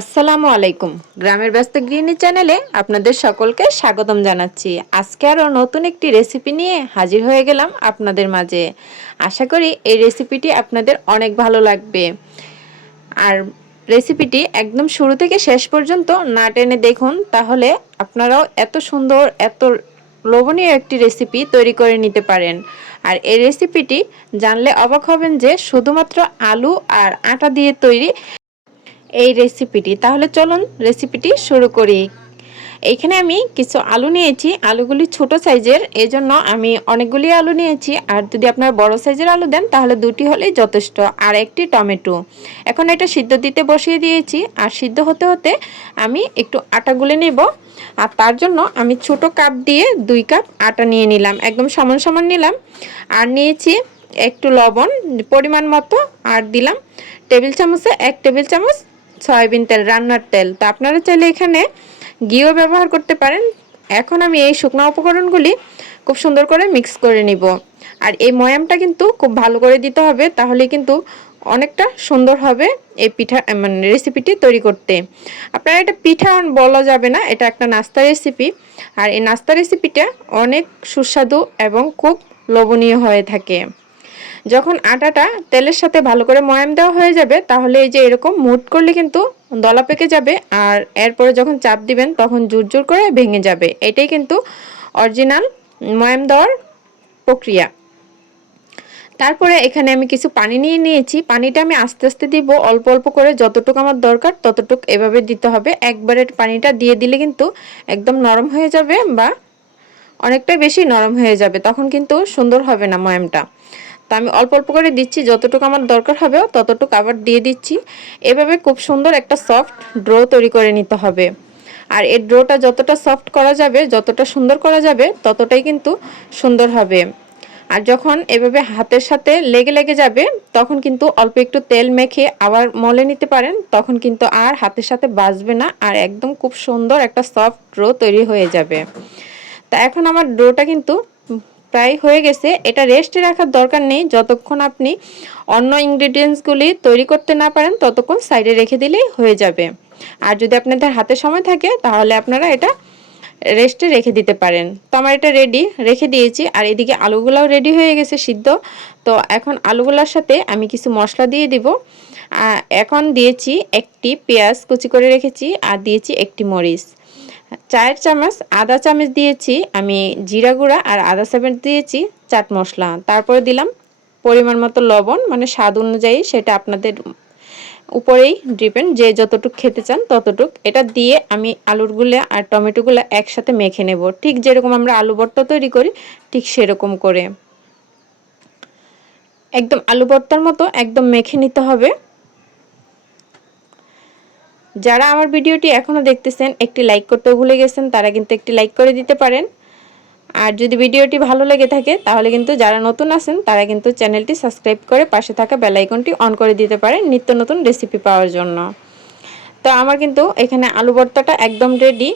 আসসালামু আলাইকুম। গ্রামের ব্যস্ত গৃহিণী চ্যানেলে আপনাদের সকলকে স্বাগতম জানাচ্ছি। আজকে আরও নতুন একটি রেসিপি নিয়ে হাজির হয়ে গেলাম আপনাদের মাঝে। আশা করি এই রেসিপিটি আপনাদের অনেক ভালো লাগবে। আর রেসিপিটি একদম শুরু থেকে শেষ পর্যন্ত না টেনে দেখুন, তাহলে আপনারাও এত সুন্দর, এত লোভনীয় একটি রেসিপি তৈরি করে নিতে পারেন। আর এই রেসিপিটি জানলে অবাক হবেন যে শুধুমাত্র আলু আর আটা দিয়ে তৈরি এই রেসিপিটি তাহলে চলুন রেসিপিটি শুরু করি। এইখানে আমি কিছু আলু নিয়েছি। আলুগুলি ছোট সাইজের, এজন্য আমি অনেকগুলি আলু নিয়েছি। আর যদি আপনার বড় সাইজের আলু দেন, তাহলে দুটি হলেই যথেষ্ট। আর একটি টমেটো। এখন এটা সিদ্ধ দিতে বসিয়ে দিয়েছি। আর সিদ্ধ হতে হতে আমি একটু আটা গুলে নেব। আর তার জন্য আমি ছোট কাপ দিয়ে দুই কাপ আটা নিয়ে নিলাম। একদম সমান সমান নিলাম। আর নিয়েছি একটু লবণ পরিমাণ মতো। আর দিলাম টেবিল চামচে এক টেবিল চামচ সয়াবিন তেল, রান্নার তেল। তো আপনারা চাইলে এখানে ঘিও ব্যবহার করতে পারেন। এখন আমি এই শুকনো উপকরণগুলি খুব সুন্দর করে মিক্স করে নিব। আর এই ময়ামটা কিন্তু খুব ভালো করে দিতে হবে, তাহলে কিন্তু অনেকটা সুন্দর হবে এই পিঠা মানে রেসিপিটি তৈরি করতে। আপনারা এটা পিঠা বলা যাবে না, এটা একটা নাস্তা রেসিপি আর এই নাস্তা রেসিপিটা অনেক সুস্বাদু এবং খুব লোভনীয় হয়ে থাকে। যখন আটাটা তেলের সাথে ভালো করে ময়াম দেওয়া হয়ে যাবে, তাহলে এই যে এরকম মুট করলে কিন্তু দলা পেকে যাবে আর এরপরে যখন চাপ দিবেন তখন জোর জোর করে ভেঙে যাবে। এটাই কিন্তু অরিজিনাল ময়াম দেওয়ার প্রক্রিয়া। তারপরে এখানে আমি কিছু পানি নিয়ে নিয়েছি। পানিটা আমি আস্তে আস্তে দিব। অল্প অল্প করে যতটুকু আমার দরকার ততটুকু এভাবে দিতে হবে। একবারে পানিটা দিয়ে দিলে কিন্তু একদম নরম হয়ে যাবে বা অনেকটাই বেশি নরম হয়ে যাবে। তখন কিন্তু সুন্দর হবে না ময়ামটা। তা আমি অল্প অল্প করে দিচ্ছি, যতটুকু আমার দরকার হবে ততটুকু আবার দিয়ে দিচ্ছি। এভাবে খুব সুন্দর একটা সফট ড্রো তৈরি করে নিতে হবে। আর এই ড্রোটা যতটা সফট করা যাবে, যতটা সুন্দর করা যাবে, ততটাই কিন্তু সুন্দর হবে। আর যখন এভাবে হাতের সাথে লেগে লেগে যাবে, তখন কিন্তু অল্প একটু তেল মেখে আবার মলে নিতে পারেন, তখন কিন্তু আর হাতের সাথে বাজবে না আর একদম খুব সুন্দর একটা সফট ড্রো তৈরি হয়ে যাবে। তা এখন আমার ড্রোটা কিন্তু প্রায় হয়ে গেছে। এটা রেস্টে রাখার দরকার নেই। যতক্ষণ আপনি অন্য ইনগ্রিডিয়েন্টসগুলি তৈরি করতে না পারেন, ততক্ষণ সাইডে রেখে দিলেই হয়ে যাবে। আর যদি আপনাদের হাতে সময় থাকে, তাহলে আপনারা এটা রেস্টে রেখে দিতে পারেন। তো আমার এটা রেডি রেখে দিয়েছি। আর এদিকে আলুগুলাও রেডি হয়ে গেছে সিদ্ধ। তো এখন আলুগুলার সাথে আমি কিছু মশলা দিয়ে দিব। এখন দিয়েছি একটি পেঁয়াজ কুচি করে রেখেছি। আর দিয়েছি একটি মরিচ। চায়ের চামচ, আদা চামচ দিয়েছি, আমি জিরা গুঁড়া আর আদা চামচ দিয়েছি চাট মশলা। তারপরে দিলাম পরিমাণ মতো লবণ মানে স্বাদ অনুযায়ী সেটা আপনাদের উপরেই ডিপেন্ড, যে যতটুক খেতে চান ততটুক। এটা দিয়ে আমি আলুরগুলো আর টমেটোগুলো একসাথে মেখে নেব। ঠিক যেরকম আমরা আলু ভর্তা তৈরি করি, ঠিক সেরকম করে। একদম আলু ভর্তার মতো একদম মেখে নিতে হবে। যারা আমার ভিডিওটি এখনও দেখতেছেন, একটি লাইক করতে ভুলে গেছেন, তারা কিন্তু একটি লাইক করে দিতে পারেন। আর যদি ভিডিওটি ভালো লেগে থাকে, তাহলে কিন্তু যারা নতুন আছেন, তারা কিন্তু চ্যানেলটি সাবস্ক্রাইব করে পাশে থাকা বেলাইকনটি অন করে দিতে পারেন নিত্য নতুন রেসিপি পাওয়ার জন্য। তো আমার কিন্তু এখানে আলু ভর্তাটা একদম রেডি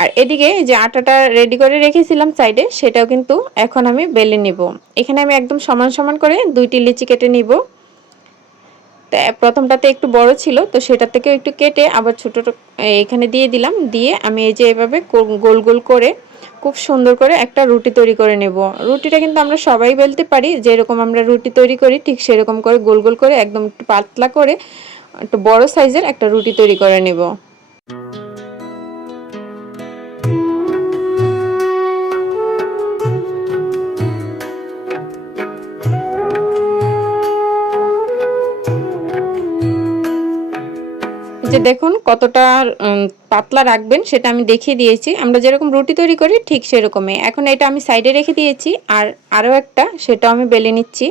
আর এদিকে যে আটাটা রেডি করে রেখেছিলাম সাইডে সেটাও কিন্তু এখন আমি বেলে নিব। এখানে আমি একদম সমান সমান করে দুইটি লিচি কেটে নিব। প্রথমটাতে একটু বড় ছিল, তো সেটা থেকে একটু কেটে আবার ছোটো এখানে দিয়ে দিলাম। দিয়ে আমি এই যে এভাবে গোল গোল করে, খুব সুন্দর করে একটা রুটি তৈরি করে নেব। রুটিটা কিন্তু আমরা সবাই বেলতে পারি, যেরকম আমরা রুটি তৈরি করি, ঠিক সেরকম করে গোল গোল করে একদম একটু পাতলা করে, একটু বড় সাইজের একটা রুটি তৈরি করে নেব। দেখুন কতটা পাতলা রাখবেন সেটা আমি দেখিয়ে দিয়েছি। আমরা যেরকম রুটি তৈরি করি ঠিক সেরকমই। এখন এটা আমি সাইডে রেখে দিয়েছি আর আরও একটা সেটাও আমি বেলে নিচ্ছি।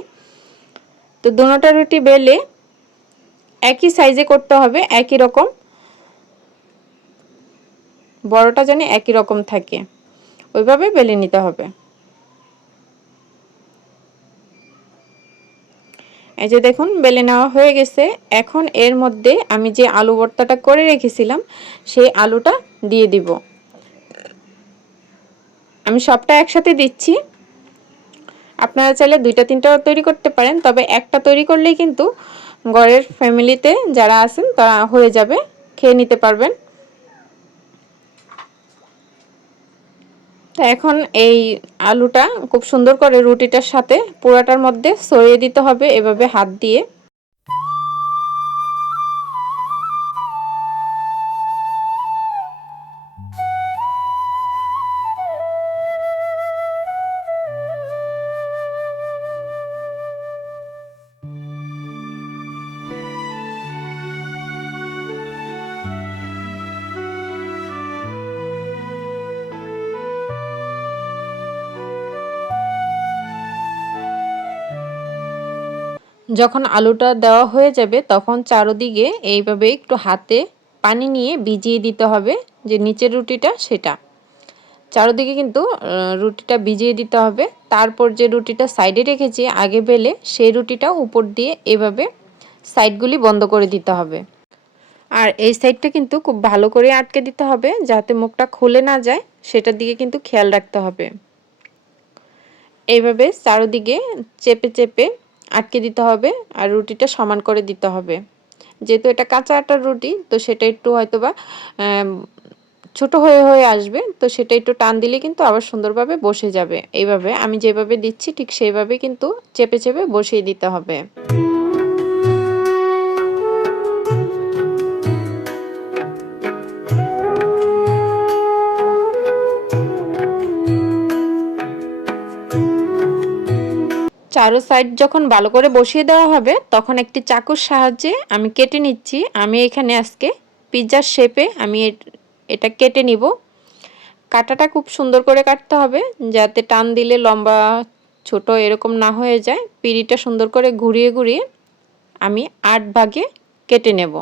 তো দুটা রুটি বেলে একই সাইজে করতে হবে, একই রকম। বড়টা যেন একই রকম থাকে। ওইভাবে বেলে নিতে হবে। এই যে দেখুন, বেলে নেওয়া হয়ে গেছে। এখন এর মধ্যে আমি যে আলু ভর্তাটা করে রেখেছিলাম, সেই আলুটা দিয়ে দিব। আমি সবটা একসাথে দিচ্ছি। আপনারা চাইলে দুইটা তিনটা তৈরি করতে পারেন, তবে একটা তৈরি করলেই কিন্তু ঘরের ফ্যামিলিতে যারা আছেন, তারা হয়ে যাবে, খেয়ে নিতে পারবেন। তো এখন এই আলুটা খুব সুন্দর করে রুটিটার সাথে পোড়াটার মধ্যে সরিয়ে দিতে হবে এভাবে হাত দিয়ে। যখন আলুটা দেওয়া হয়ে যাবে, তখন চারোদিকে এইভাবে একটু হাতে পানি নিয়ে ভিজিয়ে দিতে হবে, যে নিচের রুটিটা সেটা। চারোদিকে কিন্তু রুটিটা ভিজিয়ে দিতে হবে। তারপর যে রুটিটা সাইডে রেখেছি, আগে বেলে সেই রুটিটা উপর দিয়ে এভাবে সাইডগুলি বন্ধ করে দিতে হবে। আর এই সাইডটা কিন্তু খুব ভালো করে আটকে দিতে হবে, যাতে মুখটা খুলে না যায়, সেটার দিকে কিন্তু খেয়াল রাখতে হবে। এইভাবে চারোদিকে চেপে চেপে আটকে দিতে হবে আর রুটিটা সমান করে দিতে হবে। যেহেতু এটা কাঁচা আটার রুটি, তো সেটা একটু হয়তো বা ছোট হয়ে হয়ে আসবে, তো সেটা একটু টান দিলে কিন্তু আবার সুন্দরভাবে বসে যাবে। এইভাবে আমি যেভাবে দিচ্ছি, ঠিক সেইভাবে কিন্তু চেপে চেপে বসিয়ে দিতে হবে। চারো সাইড যখন ভালো করে বসিয়ে দেওয়া হবে, তখন একটি চাকুর সাহায্যে আমি কেটে নিচ্ছি। আমি এখানে আজকে পিৎজার শেপে আমি এটা কেটে নিব। কাটাটা খুব সুন্দর করে কাটতে হবে, যাতে টান দিলে লম্বা, ছোট এরকম না হয়ে যায়। পিড়িটা সুন্দর করে ঘুরিয়ে ঘুরিয়ে আমি আট ভাগে কেটে নেব।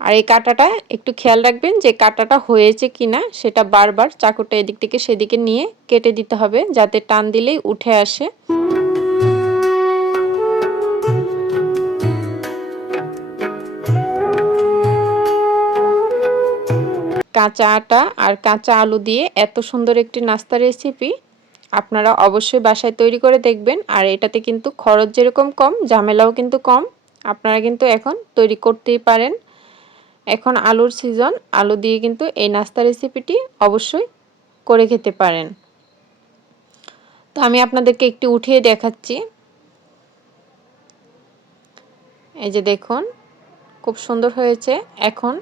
আর এই কাটাটা একটু খেয়াল রাখবেন যে কাটাটা হয়েছে কি না সেটা বারবার চাকুটা এদিক থেকে সেদিকে নিয়ে কেটে দিতে হবে যাতে টান দিলেই উঠে আসে। কাঁচা আটা আর কাঁচা আলু দিয়ে এত সুন্দর একটি নাস্তা রেসিপি আপনারা অবশ্যই বাসায় তৈরি করে দেখবেন। আর এটাতে কিন্তু খরচ যেরকম কম, ঝামেলাও কিন্তু কম। আপনারা কিন্তু এখন তৈরি করতেই পারেন। এখন আলুর সিজন আলু দিয়ে কিন্তু এই নাস্তা রেসিপিটি অবশ্যই করে খেতে পারেন। তো আমি আপনাদেরকে একটু উঠিয়ে দেখাচ্ছি। এই যে দেখুন, খুব সুন্দর হয়েছে। এখন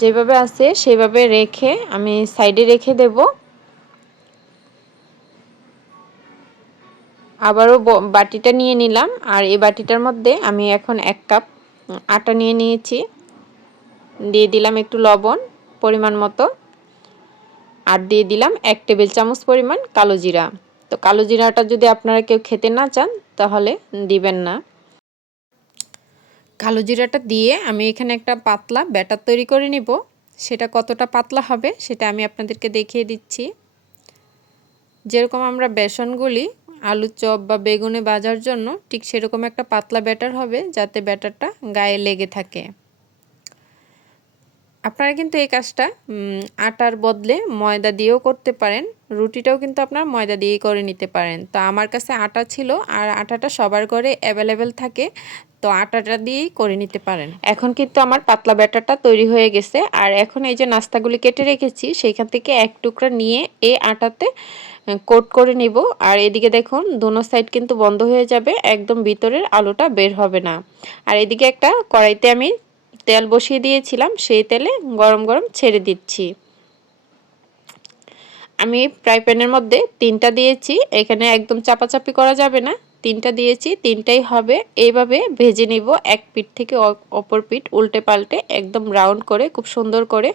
যেভাবে আছে সেভাবে রেখে আমি সাইডে রেখে দেব। আবারও বাটিটা নিয়ে নিলাম। আর এই বাটিটার মধ্যে আমি এখন এক কাপ আটা নিয়ে নিয়েছি। দিয়ে দিলাম একটু লবণ পরিমাণ মতো। আর দিয়ে দিলাম এক টেবিল চামচ পরিমাণ কালো জিরা। তো কালো জিরাটা যদি আপনারা কেউ খেতে না চান, তাহলে দিবেন না। কালো জিরাটা দিয়ে আমি এখানে একটা পাতলা ব্যাটার তৈরি করে নিব। সেটা কতটা পাতলা হবে সেটা আমি আপনাদেরকে দেখিয়ে দিচ্ছি। যেরকম আমরা বেসনগুলি আলুর চপ বা বেগুনে বাজার জন্য ঠিক সেরকম একটা পাতলা ব্যাটার হবে যাতে ব্যাটারটা গায়ে লেগে থাকে। আপনারা কিন্তু এই কাজটা আটার বদলে ময়দা দিয়েও করতে পারেন। রুটিটাও কিন্তু আপনার ময়দা দিয়েই করে নিতে পারেন। তো আমার কাছে আটা ছিল আর আটাটা সবার ঘরে অ্যাভেলেবেল থাকে, তো আটাটা দিয়েই করে নিতে পারেন। এখন কিন্তু আমার পাতলা ব্যাটারটা তৈরি হয়ে গেছে আর এখন এই যে নাস্তাগুলি কেটে রেখেছি, সেইখান থেকে এক টুকরা নিয়ে এই আটাতে কোট করে নিব। আর এদিকে দেখুন, দোনো সাইড কিন্তু বন্ধ হয়ে যাবে, একদম ভিতরের আলুটা বের হবে না। আর এদিকে একটা কড়াইতে আমি তেল বসিয়ে দিয়েছিলাম, সেই তেলে গরম গরম ছেড়ে দিচ্ছি। আমি ফ্রাই প্যানের মধ্যে তিনটা দিয়েছি, এখানে একদম চাপাচাপি করা যাবে না। তিনটা দিয়েছি, তিনটাই হবে। এইভাবে ভেজে নিব, এক পিঠ থেকে অপর পিঠ উল্টে পাল্টে একদম রাউন্ড করে, খুব সুন্দর করে।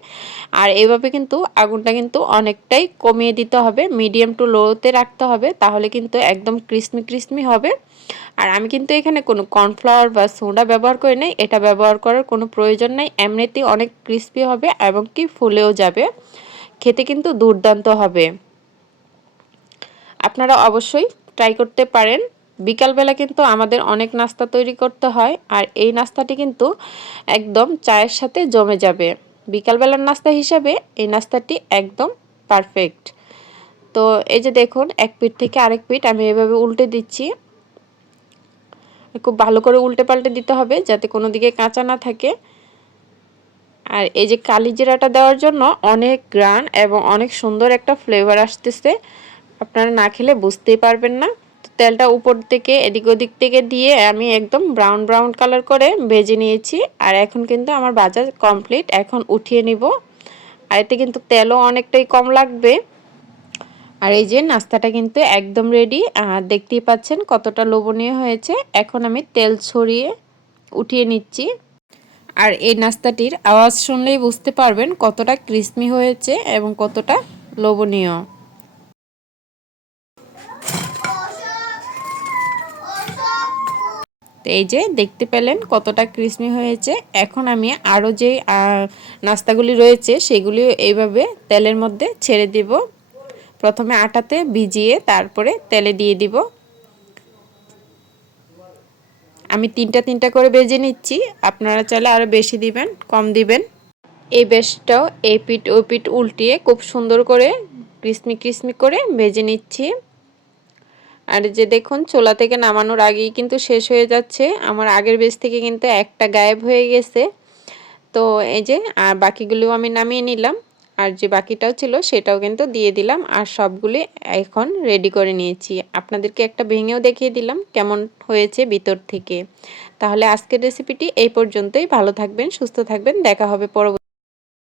আর এইভাবে কিন্তু আগুনটা কিন্তু অনেকটাই কমিয়ে দিতে হবে, মিডিয়াম টু লোতে রাখতে হবে, তাহলে কিন্তু একদম ক্রিসমি ক্রিসমি হবে। আর আমি কিন্তু এখানে কোনো কর্নফ্লাওয়ার বা সোডা ব্যবহার করি নাই, এটা ব্যবহার করার কোনো প্রয়োজন নেই, এমনিতেই অনেক ক্রিসপি হবে এবং কি ফুলেও যাবে। খেতে কিন্তু দুর্দান্ত হবে। আপনারা অবশ্যই ট্রাই করতে পারেন। বিকালবেলা কিন্তু আমাদের অনেক নাস্তা তৈরি করতে হয় আর এই নাস্তাটি কিন্তু একদম চায়ের সাথে জমে যাবে। বিকালবেলার নাস্তা হিসাবে এই নাস্তাটি একদম পারফেক্ট তো এই যে দেখুন, এক পিঠ থেকে আরেক পিঠ আমি এভাবে উল্টে দিচ্ছি। খুব ভালো করে উল্টে পাল্টে দিতে হবে যাতে কোনো দিকে কাঁচা না থাকে। আর এই যে কালি জিরাটা দেওয়ার জন্য অনেক গ্রান এবং অনেক সুন্দর একটা ফ্লেভার আসতেছে। আপনারা না খেলে বুঝতেই পারবেন না। তেলটা উপর থেকে, এদিক ওদিক থেকে দিয়ে আমি একদম ব্রাউন ব্রাউন কালার করে ভেজে নিয়েছি। আর এখন কিন্তু আমার বাজার কমপ্লিট এখন উঠিয়ে নিব। আর এতে কিন্তু তেলও অনেকটাই কম লাগবে। আর এই যে নাস্তাটা কিন্তু একদম রেডি আর দেখতেই পাচ্ছেন কতটা লোভনীয় হয়েছে। এখন আমি তেল ছড়িয়ে উঠিয়ে নিচ্ছি। আর এই নাস্তাটির আওয়াজ শুনলেই বুঝতে পারবেন কতটা ক্রিসমি হয়েছে এবং কতটা লোভনীয়। তো এই যে দেখতে পেলেন কতটা ক্রিসমি হয়েছে। এখন আমি আরও যে নাস্তাগুলি রয়েছে সেগুলি এইভাবে তেলের মধ্যে ছেড়ে দেব। প্রথমে আটাতে ভিজিয়ে তারপরে তেলে দিয়ে দিব। আমি তিনটা তিনটা করে বেজে নিচ্ছি। আপনারা চাইলে আরও বেশি দিবেন, কম দিবেন। এই বেশটাও এই পিঠ ওই পিঠ উল্টিয়ে খুব সুন্দর করে ক্রিসমি ক্রিসমি করে ভেজে নিচ্ছি। আর যে দেখুন, চোলা থেকে নামানোর আগেই কিন্তু শেষ হয়ে যাচ্ছে। আমার আগের বেশ থেকে কিন্তু একটা গায়েব হয়ে গেছে। তো এই যে, আর বাকিগুলোও আমি নামিয়ে নিলাম। আর যে বাকিটাও ছিল সেটাও কিন্তু দিয়ে দিলাম আর সবগুলি এখন রেডি করে নিয়েছি। আপনাদেরকে একটা ভেঙেও দেখিয়ে দিলাম কেমন হয়েছে ভিতর থেকে। তাহলে আজকের রেসিপিটি এই পর্যন্তই। ভালো থাকবেন, সুস্থ থাকবেন। দেখা হবে পরবর্তী